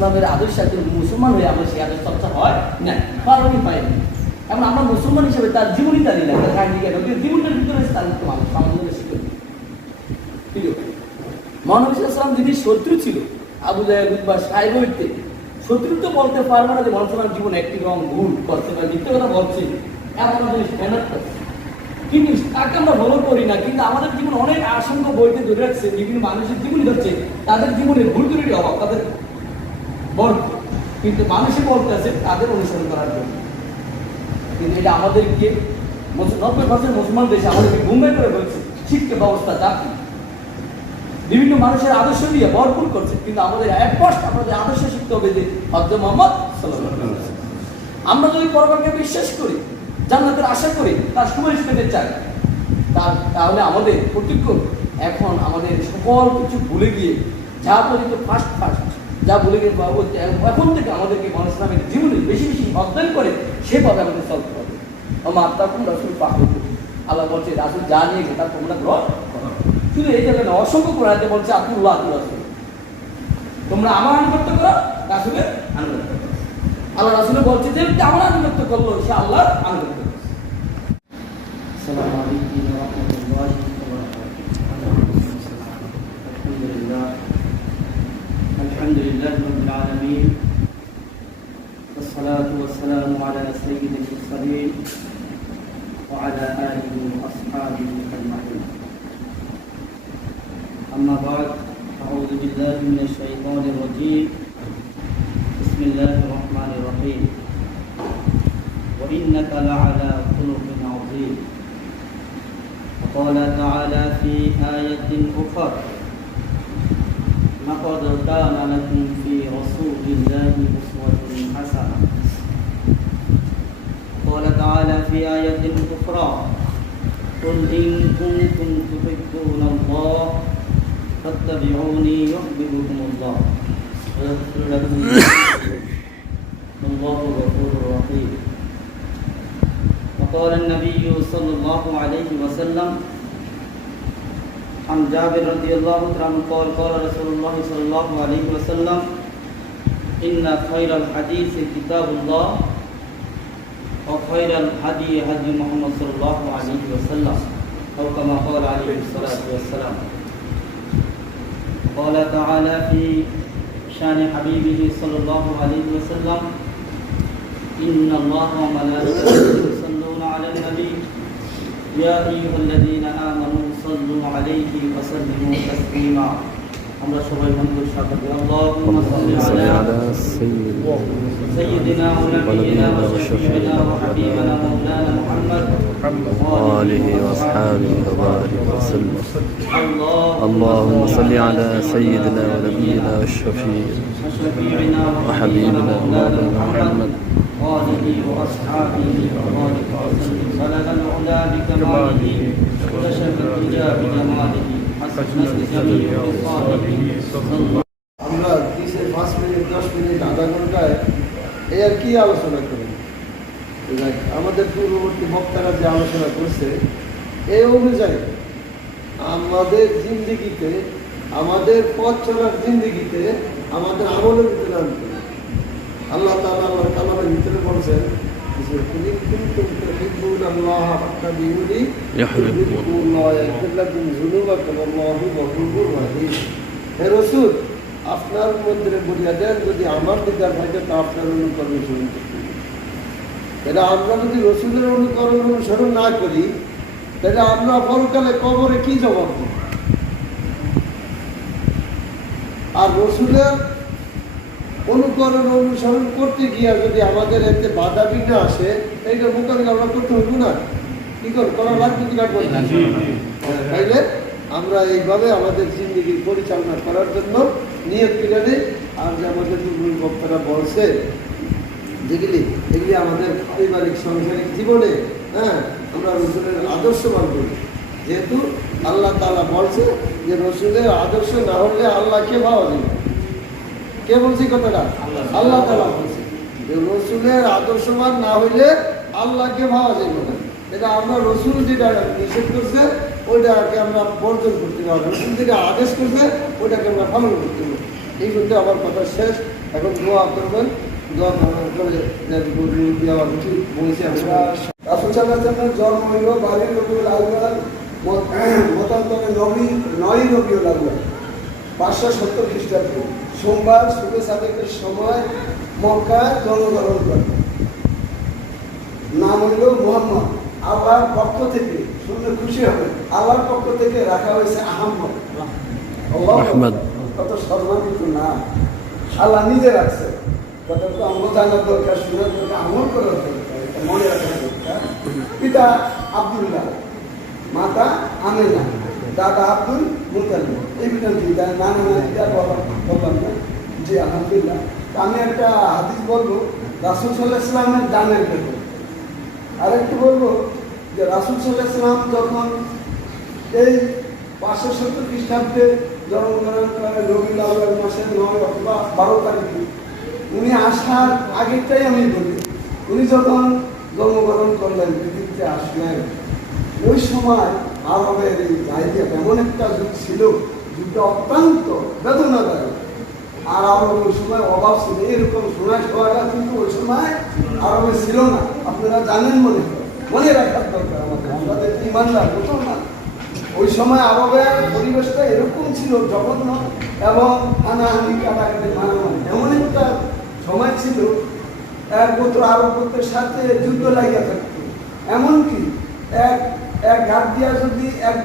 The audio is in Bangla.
সাল্লামের আদর্শ একজন মুসলমান হয়ে আমরা সেই আদর্শ চর্চা হয় না কারণই পাইনি। এখন আমরা মুসলমান হিসেবে তার জীবনই দাঁড়িয়ে না তার কাহিনী কিন্তু জীবনটার ভিতরে তার মানুষ আমাদের আছে? মহানবী সাল্লাম যিনি শত্রু ছিল, আবু জাহেদ বা সাহেব শত্রু তো বলতে পারবে না যে মানুষের জীবন একটি রং, ভুল করতে পারে মিথ্যে কথা বলছে। এমন জিনিস মেহনত কিন্তু তাকে আমরা ফলো করি না, কিন্তু আমাদের জীবন অনেক আশঙ্কা বইতে ধরে রাখছে, বিভিন্ন মানুষের জীবন ধরছে, তাদের জীবনে ভুল ত্রুটির অভাব, তাদের বড় কিন্তু মানুষই বলতে আছে, তাদের অনুসরণ করার জন্য। কিন্তু এটা আমাদেরকে নব্বই পার্সেন্ট মুসলমান দেশে আমাদেরকে গুমে করে বলছে, শিক্ষা ব্যবস্থা চাকরি বিভিন্ন মানুষের আদর্শ দিয়ে ভরপুর করছে, কিন্তু আমাদের এক কষ্ট আমাদের আদর্শ শিখতে হবে যে হজরত মোহাম্মদ। আমরা যদি পরকালকে বিশ্বাস করি, জান্নাতের আশা করি, তার সুপারিশ পেতে চাই, তার তাহলে আমাদের প্রতিজ্ঞ এখন আমাদের সকল কিছু ভুলে গিয়ে যা বলিত ফার্স্ট ফার্স্ট যা বলে গিয়ে বাবা বলছে এখন থেকে আমাদেরকে মানুষ নামের জীবনে বেশি বেশি অধ্যয়ন করে সেভাবে আমাদের চলতে হবে আমার আত্মাকুম রাসুল পাহল আল্লাহ বলছে রাসুল যা নিয়ে গেছে তা তোমরা গ্রহণ। শুধু এই না, অসংখ্য কোরআনে বলছে আব্দুল্লাহ আব্দুল রাসুল। তোমরা আমার আনুগত্য করো রাসুলের আনুগত্য আল্লাহ রাসুলে বলছে যে আমার আনুগত্য করল সে আল্লাহর আনুগত্য করছে। الحمد لله رب العالمين والصلاة والسلام على سيد المرسلين وعلى آله وأصحابه أجمعين. أما بعد أعوذ بالله من الشيطان الرجيم. بسم الله الرحمن الرحيم. وإنك لعلى خلق عظيم. وقال تعالى في آية أخرى لقد كان لكم في رسول الله أسوة حسنة. قال تعالى في آية أخرى قل إن كنتم تحبون الله فاتبعوني يحببكم الله. ويغفر لكم الله غفور رحيم. وقال النبي صلى الله عليه وسلم عن جابر رضي الله عنه قال قال رسول الله صلى الله عليه وسلم إن خير الحديث كتاب الله وخير الهدي هدي محمد صلى الله عليه وسلم. أو كما قال عليه الصلاة والسلام. قال تعالى في شأن حبيبه صلى الله عليه وسلم إن الله وملائكته يصلون على النبي يا أيها الذين آمنوا صلوا عليه وسلموا تسليما আমরা সবাই বন্ধুর সাথে اللهم صل صل على على سيدنا سيدنا ونبينا وشفيعنا وحبيبنا مولانا محمد وآله وأصحابه وبارك وسلم اللهم اللهم صل على سيدنا ونبينا والشفيع وشفيعنا وحبيبنا مولانا محمد وآله وأصحابه وبارك وسلم بلغ العلا بكماله আমরা কিসে পাঁচ মিনিট দশ মিনিট আধা ঘন্টায় এই আর কি আলোচনা করি আমাদের পূর্ববর্তী বক্তারা যে আলোচনা করছে, এই অনুযায়ী আমাদের জিন্দিগিতে, আমাদের পথ চলার জিন্দিগিতে আমাদের আমলের ভিতরে আনতে। আল্লাহ তাআলা আল্লাহর কালামের ভিতরে বলছেন যে কুলিন কুনতুম তুহিব্বুনাল্লাহ ফাত্তাবিউনি يحببكم ইউহিব্বুকুমুল্লাহ ওয়া ইয়াগফির লাকুম যুনুবাকুম আল্লাহু গফুরুর রহিম হে রাসূল আপনার মন্দিরে বলিয়া দেন যদি আমার দিদার থাকে তা আপনার অনুকরণ শুনুন এটা আমরা যদি রসুলের অনুকরণ অনুসরণ না করি তাহলে আমরা পরকালে কবরে কি জবাব দিব আর রসুলের অনুকরণ অনুসরণ করতে গিয়া যদি আমাদের এতে বাধা বিঘ্ন আসে এইটা মোকাবিলা আমরা করতে হইব না। কি কর করা লাগবে কি লাগবে না? তাইলে আমরা এইভাবে আমাদের জিন্দগি পরিচালনা করার জন্য নিয়ত করে নিই। আর যে আমাদের পূর্ব বক্তারা বলছে যেগুলি এগুলি আমাদের পারিবারিক সাংসারিক জীবনে হ্যাঁ আমরা রসুলের আদর্শবান করি যেহেতু আল্লাহ তালা বলছে যে রসুলের আদর্শ না হলে আল্লাহকে পাওয়া যাবে কে বলছি কথাটা? আল্লাহ তালা বলছে। রসুলের আদর্শবান না হইলে আল্লাহকে পাওয়া যাবে না। এটা আমরা রসুল যেটা নিষেধ করছে, ওইটাকে আমরা বর্জন করতে পারব রসুল যেটা আদেশ করছে, ওইটাকে আমরা পালন করতে পারব এই পর্যন্ত আমার কথা শেষ। এখন দোয়া করবেন। জন্ম হইল বাড়ির রবিউল নবী নয় রবিউল আউ্বাল পাঁচশো সত্তর খ্রিস্টাব্দ সোমবার সুবে সাদেকের সময় মক্কায় জন্মগ্রহণ করেন নাম হইল মোহাম্মদ। আল্লাহর পক্ষ থেকে শুনলে খুশি হবে। আল্লাহর পক্ষ থেকে রাখা হয়েছে আহম্মদ। কত সম্মানিত না। আল্লাহ নিজে রাখছে। কত তো আমরা জানার দরকার শোনার দরকার আমল করার দরকার মনে রাখার দরকার। পিতা আব্দুল্লাহ মাতা আমেনা। দাদা আব্দুল মুতালিব এই বিধান দুইটা নানা নানিটা বাবা বললাম না জি, আলহামদুলিল্লাহ। আমি একটা হাদিস বলব, রাসুল সাল্লাহ ইসলামের দানের ব্যাপারে আরেকটু বলব যে রাসুল সাল্লাহ ইসলাম যখন এই পাঁচশো সত্তর খ্রিস্টাব্দে জন্মগ্রহণ করে রবি আউ্বাল মাসের নয় অথবা বারো তারিখে, উনি আসার আগেরটাই আমি বলি। উনি যখন জন্মগ্রহণ করলেন পৃথিবীতে আসলেন, ওই সময় আরবের এই জায়গা এমন একটা যুগ ছিল, যুগটা অত্যন্ত বেদনাদায়ক। আর আরব ওই সময় অভাব ছিল, এরকম সোনার সোহাগা কিন্তু ওই সময় আরবে ছিল না। আপনারা জানেন মনে মনে রাখার দরকার আমাদের আমাদের ইমানদার, মুসলমান। ওই সময় আরবের পরিবেশটা এরকম ছিল, জঘন্য এবং হানাহানি কাটাকাটি মারামারি। এমন একটা সময় ছিল, এক গোত্র আরব গোত্রের সাথে যুদ্ধ লাগিয়া থাকতো। এমনকি এক এক ঘাট দিয়া যদি এক